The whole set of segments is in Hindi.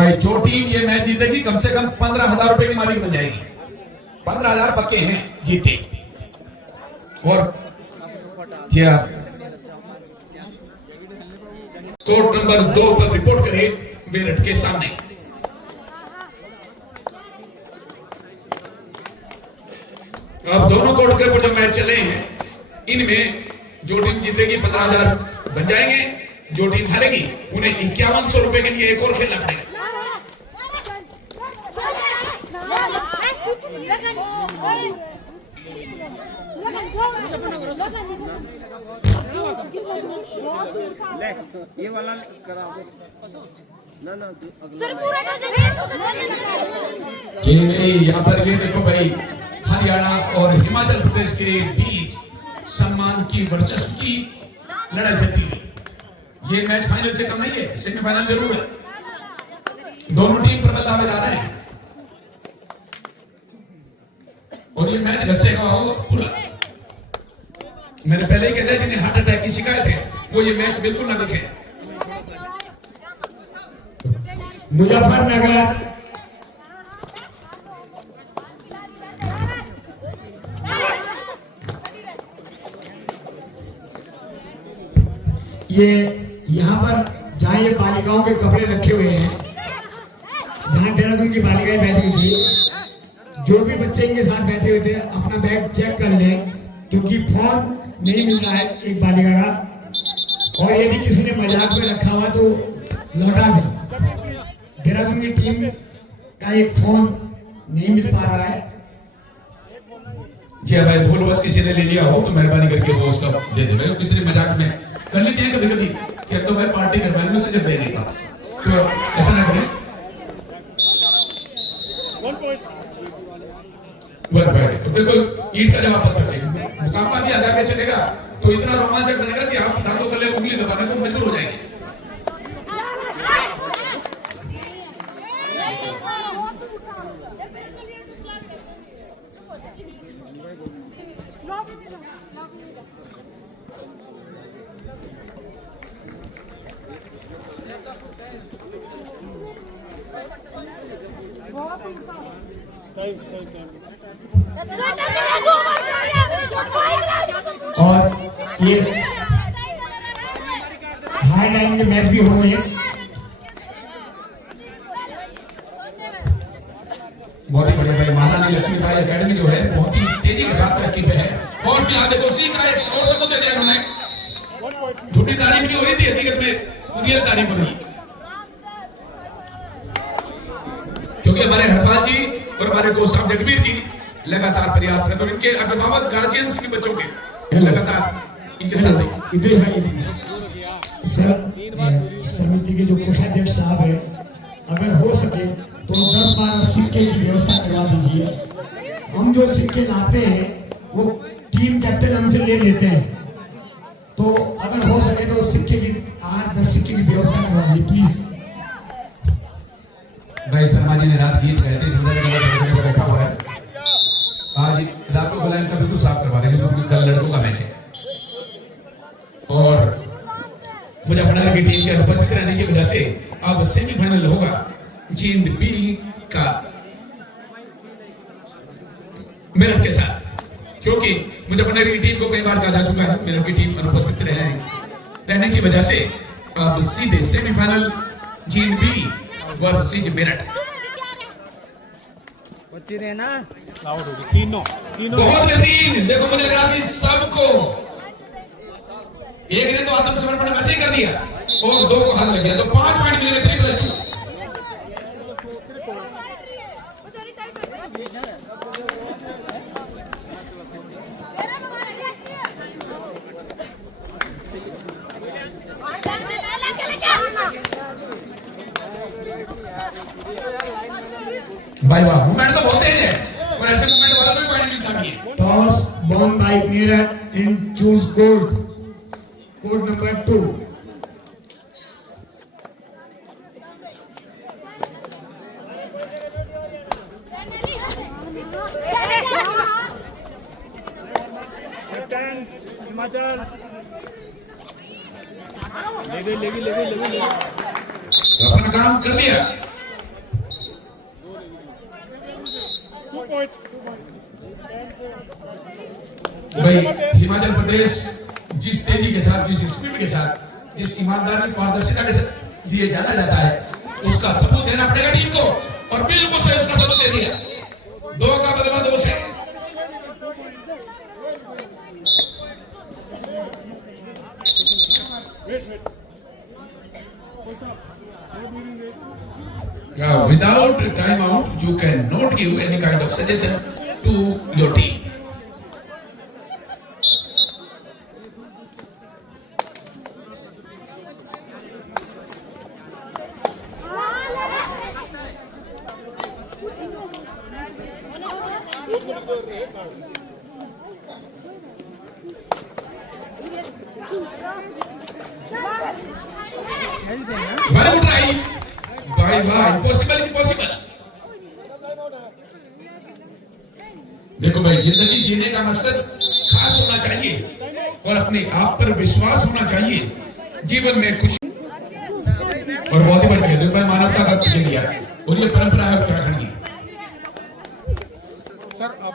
भाई जो टीम ये मैच जीतेगी कम से कम 15,000 रुपए की मालिक बन जाएगी। 15,000 पक्के हैं जीते। और कोर्ट नंबर 2 पर रिपोर्ट करें मेरठ के सामने। अब दोनों कोर्ट के ऊपर जो मैच चले हैं इनमें जो टीम जीतेगी 15,000 बन जाएंगे, जो टीम हारेगी उन्हें 5100 रुपए के लिए एक और खेलना पड़ेगा। ये वाला करा ना जी नहीं, यहाँ पर ये देखो भाई, हरियाणा और हिमाचल प्रदेश के बीच सम्मान की वर्चस्व की लड़ाई चलती हुई। ये मैच फाइनल से कम नहीं है, सेमीफाइनल जरूर है। दोनों टीम प्रबल दावेदार हैं और ये मैच घसे का होगा पूरा। मैंने पहले ही कहता है जिन्हें हार्ट अटैक की शिकायत है वो ये मैच बिल्कुल ना देखें। मुजफ्फरनगर ये यहाँ पर जहाँ ये बालिकाओं के कपड़े रखे हुए हैं, जहाँ देहरादून की बालिकाएं बैठी हुई थी, जो भी बच्चे इनके साथ बैठे हुए थे अपना बैग चेक कर लें, क्योंकि फोन नहीं मिल रहा है एक बालिका का, और यदि किसी ने मजाक में रखा हुआ तो लौटा दें। देहरादून की टीम का एक फोन नहीं मिल पा रहा है। जी भाई, भूल बस किसी ने ले लिया हो तो मेहरबानी करके वो उसका दे दे भाई। किसी ने मजाक में कर लेते हैं कभी कभी कि अब तो भाई पार्टी करवाएंगे उससे जब देंगे वापस, तो ऐसा ना करें। तो देखो ईंट का जवाब पत्थर से मुकाबला भी आगे चलेगा तो इतना रोमांचक बनेगा कि आप दांतों तले उंगली दबाने को मजबूर हो जाएंगे। और ये हाई लाइन के मैच भी हो रहे हैं। बहुत ही बढ़िया भाई, महारानी लक्ष्मीबाई एकेडमी जो है बहुत ही तेजी के साथ तरक्की पे है। और फिलहाल देखो उसी का एक और सबूत दे दिया उन्होंने। झूठी तारीफ नहीं हो रही थी, हकीकत में रियल तारीफ हो रही, क्योंकि हमारे हरपाल जी और हमारे कोच साहब जगबीर जी लगातार प्रयास करते हैं। इनके अभिभावक गार्जियंस भी बच्चों के लगातार इनके साथ सर, समिति के जो कोषाध्यक्ष साहब है, अगर हो सके तो 10-12 सिक्के की व्यवस्था करवा दीजिए। हम जो सिक्के लाते हैं वो टीम कैप्टन हमसे ले लेते हैं, तो अगर हो सके तो सिक्के की 8-10 सिक्के की व्यवस्था करवा दीजिए प्लीज। भाई शर्मा जी ने रात गीत गाए थे, जगह पर बैठा हुआ है। आज रात को गला का बिल्कुल साफ करवा देंगे क्योंकि कल लड़कों का मैच है और मुजफ्फरनगर की टीम के अनुपस्थित रहने की वजह से अब सेमीफाइनल होगा जींद बी का मेरठ के साथ, क्योंकि मुजफ्फरनगर की टीम को कई बार कहा जा चुका है मेरठ की टीम अनुपस्थित रहने की वजह से अब सीधे semifinal Jind B versus Meerut. तीनों बहुत बेहतरीन। देखो मुझे लग रहा कि सबको एक ने तो आत्मसमर्पण वैसे ही कर दिया और 2 को हाथ लग गया, तो 5 पॉइंट मिले 3+2। भाई वाह, मूवमेंट तो बहुत तेज है और ऐसे मूवमेंट वाला कोई पॉइंट मिलता नहीं है। Toss won by Meerut and choose court number 2। Himachal ले गई अपना काम कर लिया भाई हिमाचल प्रदेश जिस तेजी के साथ, जिस स्पीड के साथ, जिस ईमानदारी पारदर्शिता के साथ लिए जाना जाता है, उसका सबूत देना पड़ेगा टीम को, और बिल्कुल से उसका सबूत दे दिया। 2 का बदला 2 से। Without time out, you cannot give any kind of suggestion to your team. Very good try. वाह, impossible की possible। देखो भाई, जिंदगी जीने का मकसद खास होना चाहिए और अपने आप पर विश्वास होना चाहिए, जीवन में खुशी। और बहुत ही बढ़ गया, देखो भाई मानवता का पीछे दिया, और ये परंपरा है उत्तराखंड की। सर आप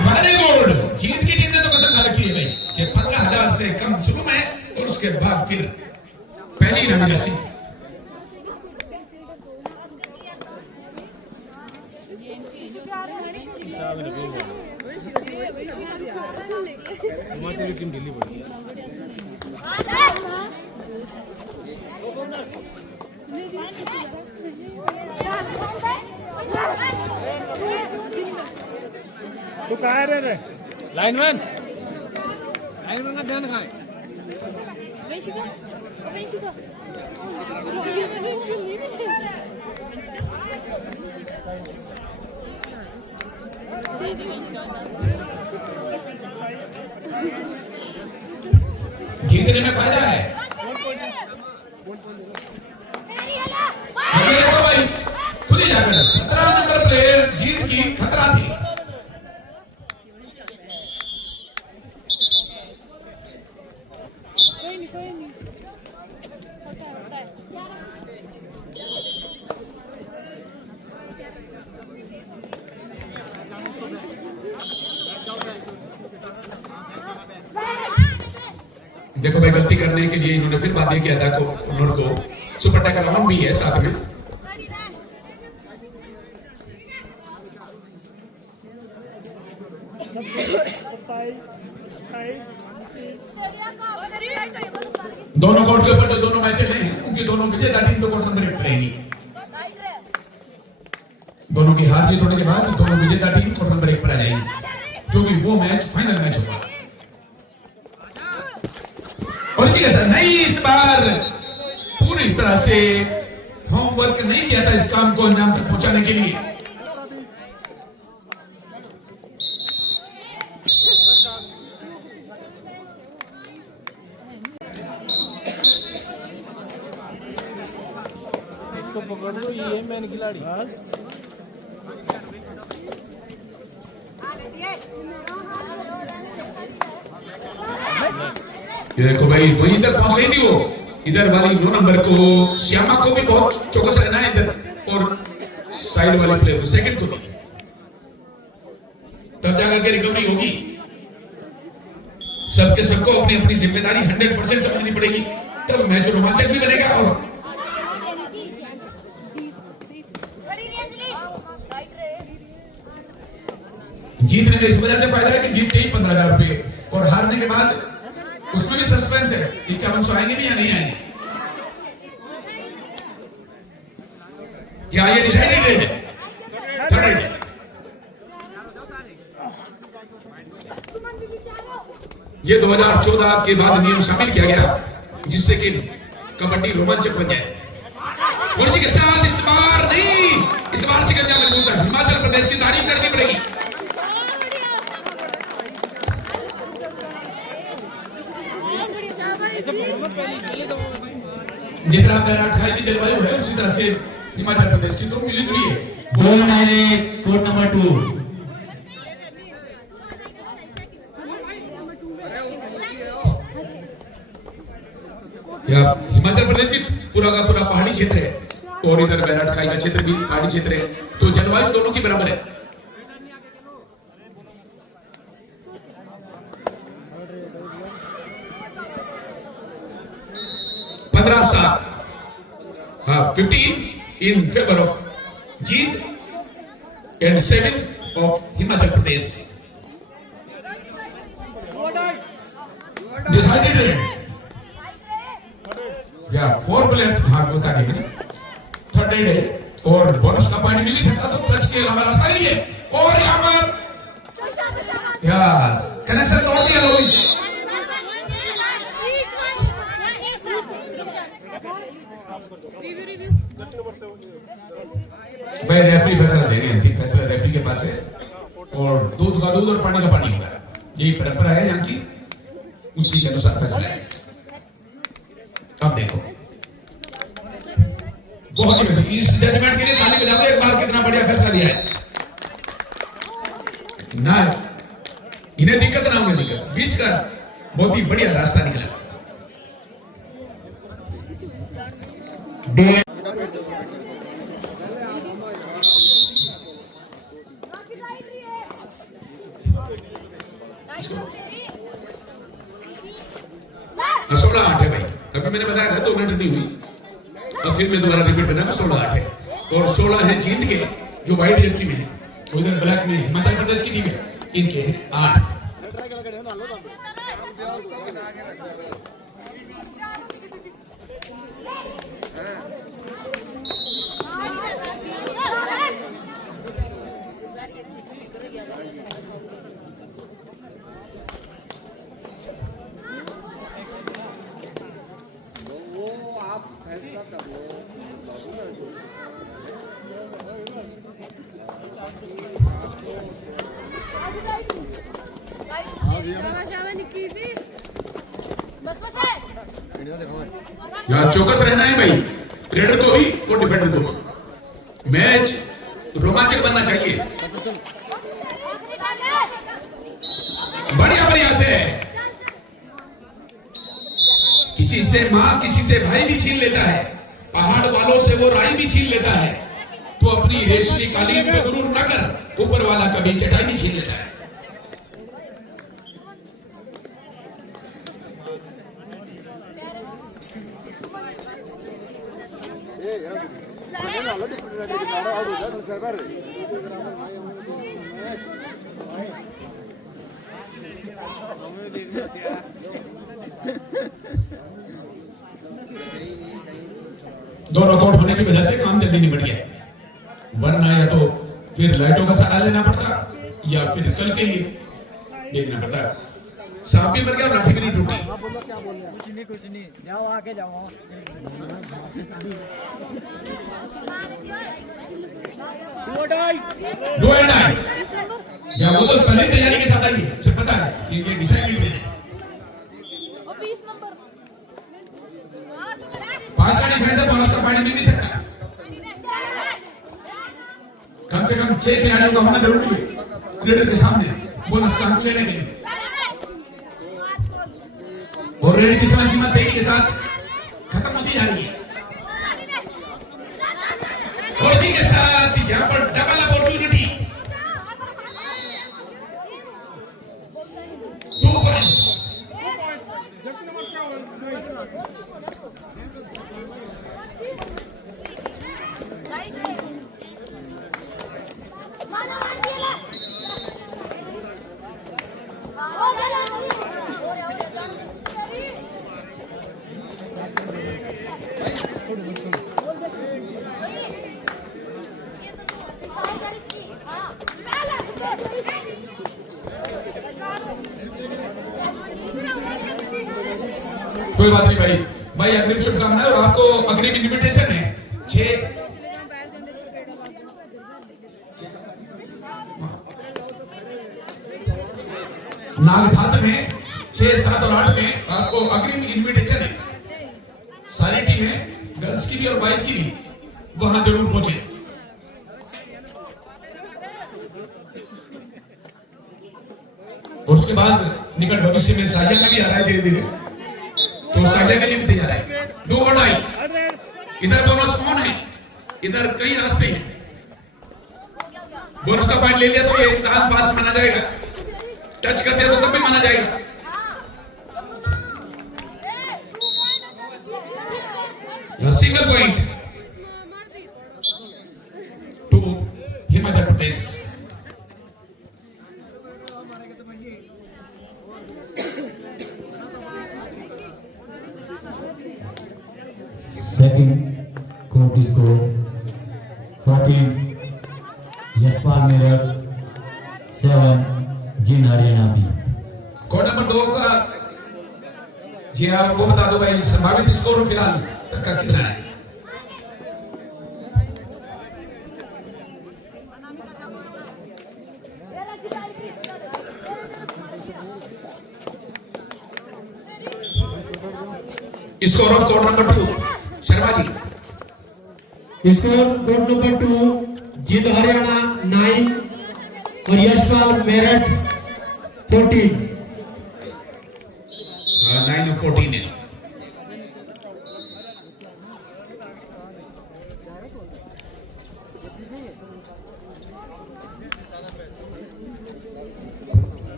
वेरी गुड। जीत की टीम ने तो कसम खा रखी है भाई कि 15,000 से कम शुरू में, और उसके बाद फिर पहली नॉमिनेशन। हिमाचल टीम ढीली पड़ी। तू कहाँ रे लाइनमैन का ध्यान कहाँ है? जीतने में फायदा है। देखो भाई, खुद ही जाकर 17 नंबर प्लेयर जीत की खतरा थी। देखो भाई, गलती करने के लिए इन्होंने फिर बात किया था को सुपर टैकल ऑन भी है साथ में। दोनों कोर्ट के ऊपर जो दोनों मैच चले हैं, उनकी दोनों विजेता टीम तो कोर्ट नंबर 1 पर रहेगी। दोनों की हार जीत होने के बाद दोनों विजेता टीम कोर्ट नंबर 1 पर आ जाएगी, क्योंकि वो मैच फाइनल मैच होगा। और इसी के साथ नहीं, इस बार पूरी तरह से होमवर्क नहीं किया था इस काम को अंजाम तक पहुंचाने के लिए। इसको पकड़ लो, ये मैन खिलाड़ी। देखो भाई, वहीं तक पहुंच गई थी वो। इधर वाली 9 नंबर को श्यामा को भी बहुत चौकस रहना है इधर, और साइड वाले प्लेयर को सेकंड को भी, तब जाकर के रिकवरी होगी। सबके सबको अपनी अपनी जिम्मेदारी 100% समझनी पड़ेगी, तब मैच रोमांचक भी बनेगा। और जीतने में इस वजह से फायदा है कि जीत के ही 15,000 रुपए, और हारने के बाद उसमें भी सस्पेंस है, 5100 आएंगे भी या नहीं आएंगे, क्या ये डिसाइडेड है? थर्ड है। ये 2014 के बाद नियम शामिल किया गया, जिससे कि कबड्डी रोमांचक बन जाए। और इसी के साथ इस बार नहीं, इस बार शिकंजा मजबूत है। हिमाचल प्रदेश की तारीफ करनी पड़ेगी। जिस तरह पैराठाई की जलवायु है, उसी तरह से हिमाचल प्रदेश की तो मिली जुली है। Court number 2। हिमाचल प्रदेश भी पूरा पूरा का पूरा पहाड़ी क्षेत्र है और इधर बैराट खाई का क्षेत्र भी पहाड़ी क्षेत्र है, तो जलवायु दोनों की बराबर है। 15-7, हाँ 15 in favor of Jeet and 7 of Himachal Pradesh. Decided it. Yeah, 4 players भाग होता है कि थर्ड डे और बोनस का पॉइंट मिल ही सकता तो टच के अलावा रास्ता नहीं है। और यहाँ पर यस कनेक्शन तोड़ दिया लोभी से। भाई रेफरी फैसला देंगे, अंतिम फैसला रेफरी के पास है और दूध का दूध और पानी का पानी होगा, यही परंपरा है यहाँ की, उसी के अनुसार फैसला है। अब देखो बहुत ही बढ़िया, इस जजमेंट के लिए ताली बजा दो एक बार, कितना बढ़िया फैसला दिया है ना, इन्हें दिक्कत ना होने दिक्कत, बीच का बहुत ही बढ़िया रास्ता निकला। ये 16-8 है भाई, अभी मैंने बताया था 2 मिनट नहीं हुई, अब फिर मैं दोबारा रिपीट करना, 16-8 है और 16 है जीत के जो व्हाइट जर्सी में है, उधर ब्लैक में हिमाचल प्रदेश की टीम है, इनके 8। यहाँ चौकस रहना है भाई, रेडर को भी और डिफेंडर को भी। मैच रोमांचक बनना चाहिए। बढ़िया बढ़िया से किसी से माँ किसी से भाई भी छीन लेता है, पहाड़ वालों से वो राई भी छीन लेता है, तो अपनी रेशमी कालीन में गुरूर न कर, ऊपर वाला कभी चटाई भी छीन लेता है। दो नॉकआउट होने की वजह से काम जल्दी निपट गया, वरना या तो फिर लाइटों का सहारा लेना पड़ता या फिर कल के लिए देखना पड़ता। सांप भी मर गया, लाठी भी नहीं टूटी। कुछ नहीं, जाओ आके जाओ। डू एंड डाई, या वो तो पहले तैयारी के साथ आई है, उसे पता है कि ये डिसाइड है। 5 का डिफेंस है, बोनस का पॉइंट मिल नहीं सकता, कम से कम 6 खिलाड़ियों का होना जरूरी है रेडर के सामने बोनस का अंक लेने के लिए। और रेड की समय सीमा तेजी के साथ खत्म होती जा रही है और इसी के साथ यहाँ पर डबल अपॉर्चुनिटी, 2 पॉइंट्स। कोई बात नहीं भाई, भाई अग्रिम शुभकामनाएं और आपको अग्रिम इन्विटेशन है। 6 नागधात में 6, 7 और 8 में आपको अग्रिम इन्विटेशन है। सारी टीमें गर्ल्स की भी और बॉयज की भी वहां जरूर पहुंचे। और उसके बाद निकट भविष्य में साझा में भी आ रहा है धीरे धीरे, तो साझा के लिए भी तैयार है। डू और डाई। इधर बोनस ऑन है, इधर कई रास्ते हैं। बोनस का पॉइंट ले लिया तो ये इम्तिहान पास माना जाएगा, टच कर दिया तो तब भी माना जाएगा। Single point two Himachal Pradesh. Second court score 14 Yashpal Meerut 7 जिन हरियाणा बी। कोड नंबर 2 का जी आप वो बता दो भाई, संभावित स्कोर फिलहाल तक का कितना है? Score of code number 2 Sharma ji. Score code number 2 Jind Haryana 9 और यशपाल मेरठ 14। 9 और 14 है।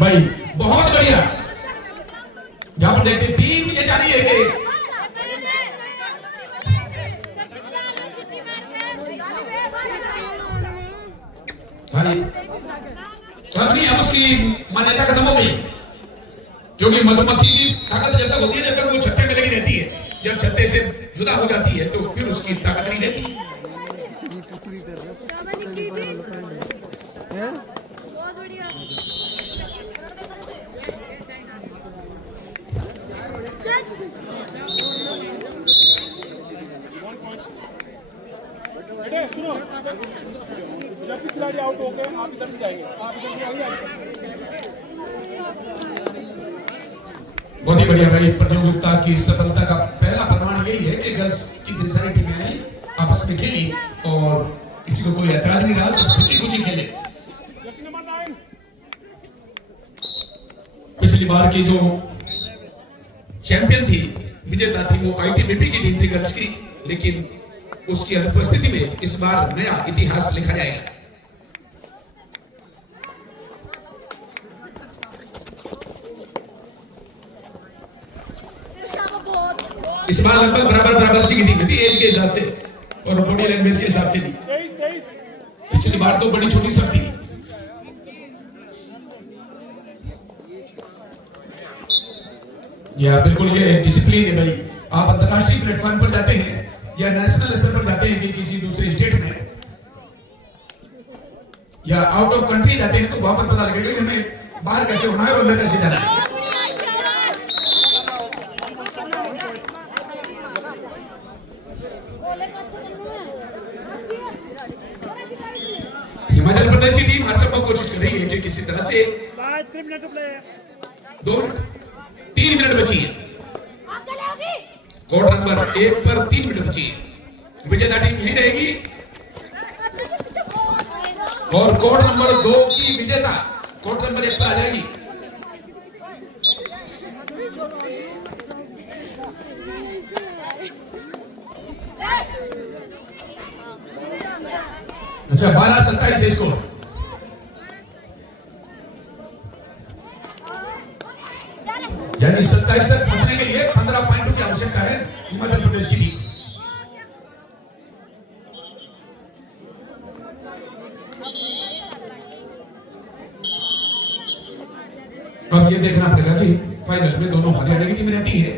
भाई बहुत बढ़िया। यहां पर देखते टीम ये चाह रही है कि अब नहीं, अब उसकी मान्यता खत्म हो गई, क्योंकि मधुमक्खी की ताकत जब तक होती है जब तक वो छत्ते में लगी रहती है, जब छत्ते से जुदा हो जाती है तो फिर उसकी ताकत नहीं रहती। जब भी खिलाड़ी आउट हो गए आप इधर से जाएंगे, आप इधर से आइए। बहुत ही बढ़िया भाई। प्रतियोगिता की सफलता का पहला प्रमाण यही है कि गर्ल्स की इतनी सारी टीमें आई, आपस में खेली और किसी को कोई ऐतराज नहीं रहा, सब खुशी खुशी खेले। पिछली बार की जो चैंपियन थी, विजेता थी, वो आईटीबीपी की टीम थी गर्ल्स की, लेकिन उसकी अनुपस्थिति में इस बार नया इतिहास लिखा जाएगा। इस बार लगभग बराबर सी की टीम थी, एज के हिसाब से और बॉडी लैंग्वेज के हिसाब से थी। पिछली बार तो बड़ी छोटी सब थी। या बिल्कुल ये डिसिप्लिन है भाई। आप अंतरराष्ट्रीय प्लेटफॉर्म पर जाते हैं या नेशनल स्तर पर जाते हैं कि किसी दूसरे स्टेट में या आउट ऑफ कंट्री जाते हैं, तो वहां पर पता लगेगा कि हमें बाहर कैसे होना है और अंदर कैसे जाना है। हिमाचल प्रदेश की टीम हर संभव कोशिश कर रही है कि किसी तरह से 3 मिनट बची है। कोड नंबर 1 पर 3 मिनट बची है। विजेता टीम यही रहेगी और कोड नंबर 2 की विजेता कोड नंबर 1 पर आ जाएगी। अच्छा 12-27 है स्कोर। यानी 27 तक पहुंचने के लिए 15 पॉइंटों की आवश्यकता है हिमाचल प्रदेश की टीम। अब ये देखना पड़ेगा कि फाइनल में दोनों हरियाणा की टीम रहती है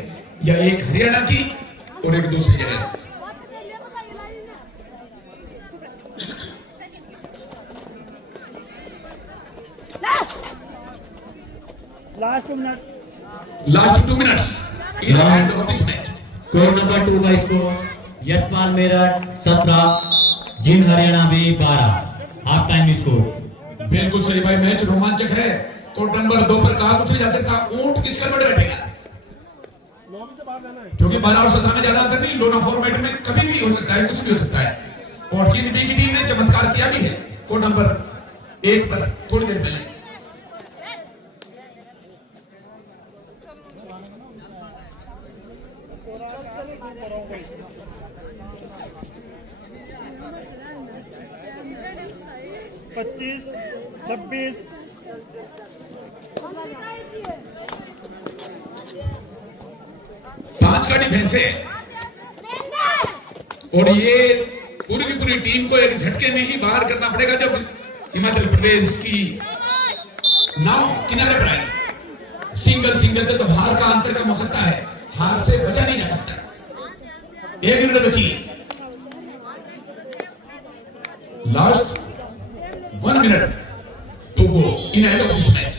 या एक हरियाणा की और एक दूसरी जगह। Last 2 minutes in the end of this match. Code number 2 का स्कोर यशपाल मेरठ 17 जिन Haryana B 12। Half time score. बिल्कुल सही भाई, मैच रोमांचक है। कोड नंबर 2 पर कहा कुछ नहीं जा सकता, ऊंट किस करवट बैठेगा, क्योंकि 12 और 17 में ज्यादा अंतर नहीं। लोना फॉर्मेट में कभी भी हो सकता है, कुछ भी हो सकता है। और चीन की टीम ने चमत्कार किया भी है कोड नंबर 1 पर थोड़ी देर पहले। 25, 26। पांच का डिफेंस है और ये पूरी की पूरी टीम को एक झटके में ही बाहर करना पड़ेगा जब हिमाचल प्रदेश की नाव किनारे पर आएगी। सिंगल सिंगल से तो हार का अंतर कम हो सकता है, हार से बचा नहीं जा सकता। 1 मिनट बची, last 1 minute to go in end of this match.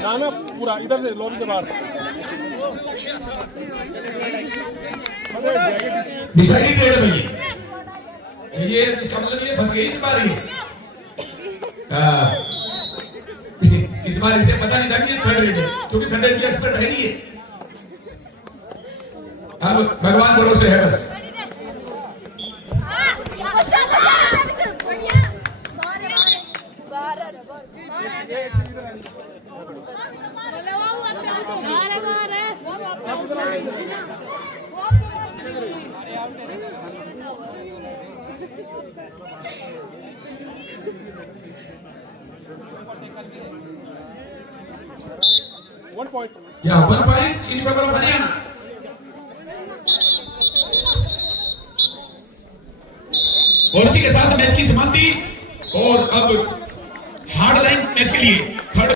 नाम है पूरा इधर से लॉबी से बाहर। डिसाइडेड रेड है भाई, ये इसका मतलब ये फंस गई इस बार ही। इस बार इसे पता नहीं था कि ये थर्ड रेड है, क्योंकि थर्ड रेड की एक्सपर्ट है नहीं है। अब भगवान भरोसे है बस। One point. Yeah, 1 point in favor of Haryana. और इसी के साथ मैच की समाप्ति। और अब हार्ड लाइन मैच के लिए